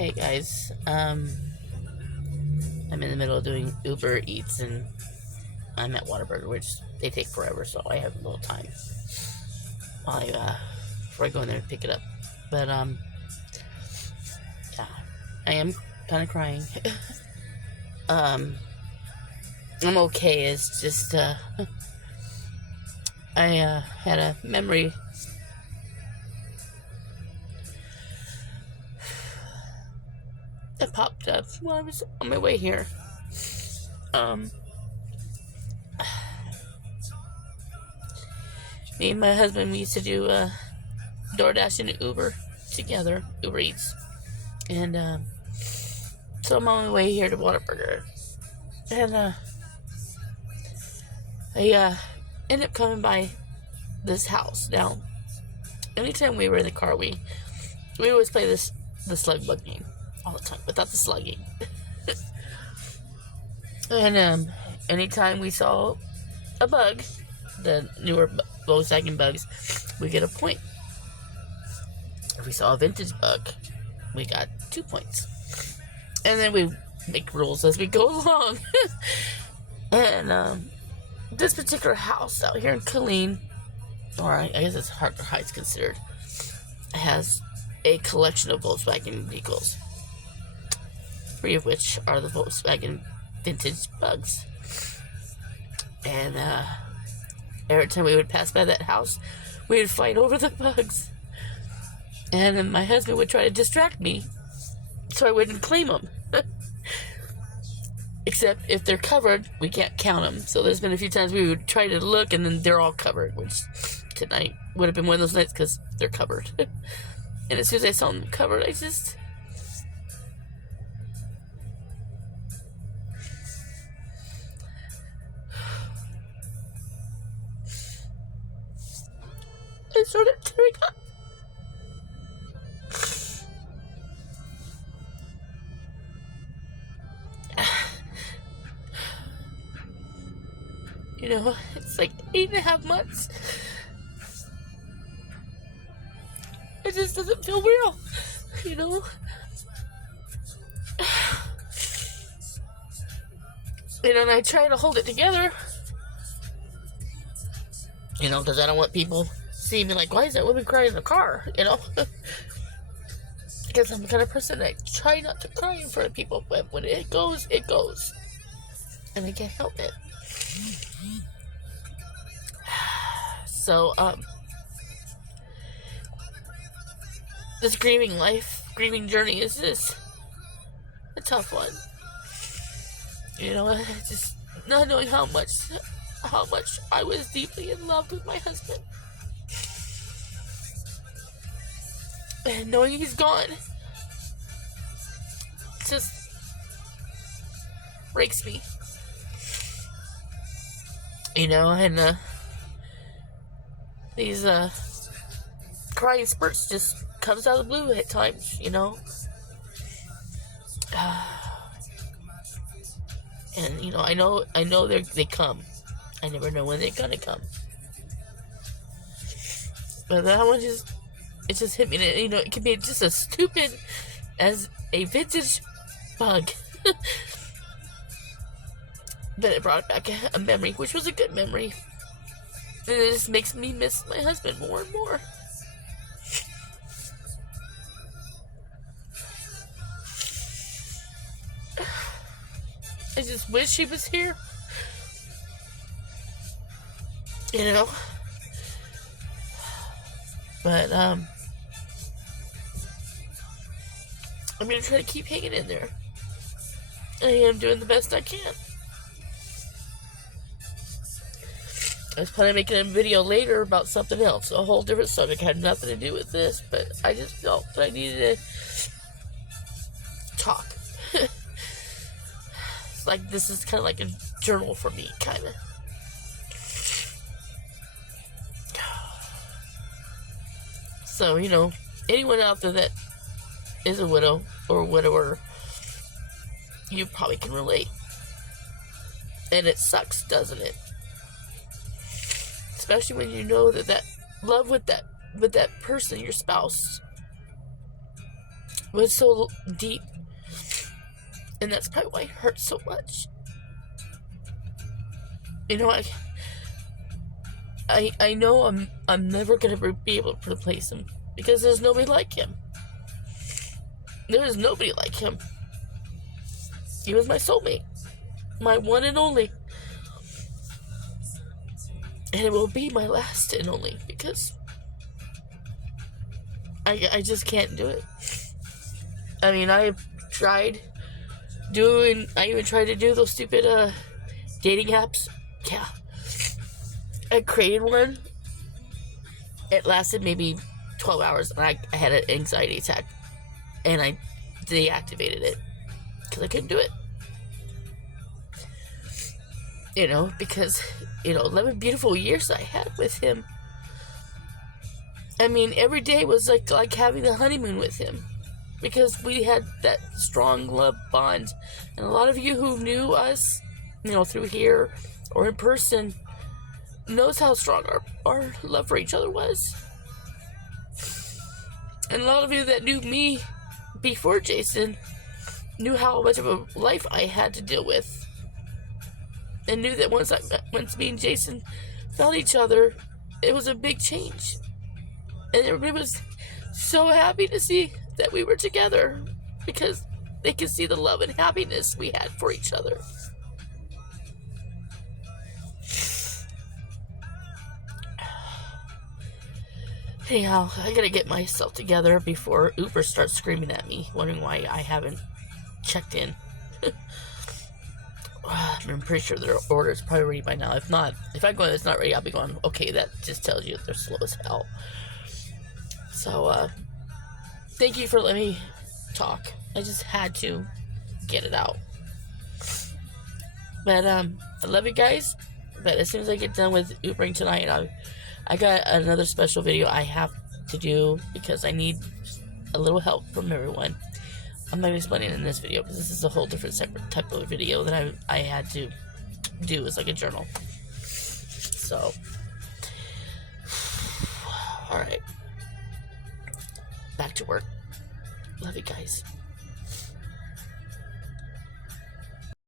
Hey guys, I'm in the middle of doing Uber Eats and I'm at Whataburger, which they take forever, so I have a little time while before I go in there and pick it up. But yeah, I am kind of crying. I'm okay. It's just I had a memory that popped up while I was on my way here. Me and my husband, we used to do DoorDash and Uber together, Uber Eats. And so I'm on my way here to Whataburger. And I ended up coming by this house. Now, anytime we were in the car, we always play the slug bug game all the time without the slugging. And anytime we saw a bug, the newer Volkswagen bugs, we get a point. If we saw a vintage bug, we got 2 points. And then we make rules as we go along. And this particular house out here in Killeen, or I guess it's Harker Heights considered, has a collection of Volkswagen vehicles, 3 of which are the Volkswagen vintage bugs. And every time we would pass by that house, we would fight over the bugs. And then my husband would try to distract me so I wouldn't claim them. Except if they're covered, we can't count them. So there's been a few times we would try to look and then they're all covered, which tonight would have been one of those nights because they're covered. And as soon as I saw them covered, I started tearing up. You know, it's like 8.5 months. It just doesn't feel real, you know? And I try to hold it together, you know, because I don't want people seeing me like, why is that woman crying in the car, you know? Because I'm the kind of person that try not to cry in front of people, but when it goes, it goes. And I can't help it. So, this grieving journey is a tough one. You know, just not knowing how much I was deeply in love with my husband. And knowing he's gone just breaks me. You know, and these crying spurts just comes out of the blue at times, you know. And you know, I know they come. I never know when they're gonna come. But that one just hit me. And, you know, it can be just as stupid as a vintage bug. But it brought back a memory, which was a good memory. And it just makes me miss my husband more and more. I just wish he was here. You know? But, I'm gonna try to keep hanging in there. I am doing the best I can. I was planning on making a video later about something else, a whole different subject, had nothing to do with this, but I just felt that I needed to talk. It's like, this is kind of like a journal for me, kind of. So, you know, anyone out there that is a widow or a widower, you probably can relate. And it sucks, doesn't it? Especially when you know that love with that person, your spouse, was so deep. And that's probably why it hurts so much. You know, I know I'm never gonna be able to replace him because there's nobody like him. There is nobody like him. He was my soulmate, my one and only, and it will be my last and only because I just can't do it. I mean, I even tried to do those stupid dating apps. Yeah, I created one. It lasted maybe 12 hours, and I had an anxiety attack, and I deactivated it because I couldn't do it. You know, because 11 beautiful years I had with him. I mean, every day was like having the honeymoon with him because we had that strong love bond. And a lot of you who knew us, through here or in person, knows how strong our love for each other was. And a lot of you that knew me before Jason knew how much of a life I had to deal with. And knew that once me and Jason found each other, it was a big change. And everybody was so happy to see that we were together because they could see the love and happiness we had for each other. Anyhow, I gotta get myself together before Uber starts screaming at me, wondering why I haven't checked in. I'm pretty sure their order is probably ready by now. If not, if I go and it's not ready, I'll be going, okay, that just tells you they're slow as hell. So, thank you for letting me talk. I just had to get it out. But, I love you guys. But as soon as I get done with Ubering tonight, I got another special video I have to do because I need a little help from everyone. I'm not going to explain it in this video because this is a whole different separate type of video that I had to do as like a journal. So, alright. Back to work. Love you guys.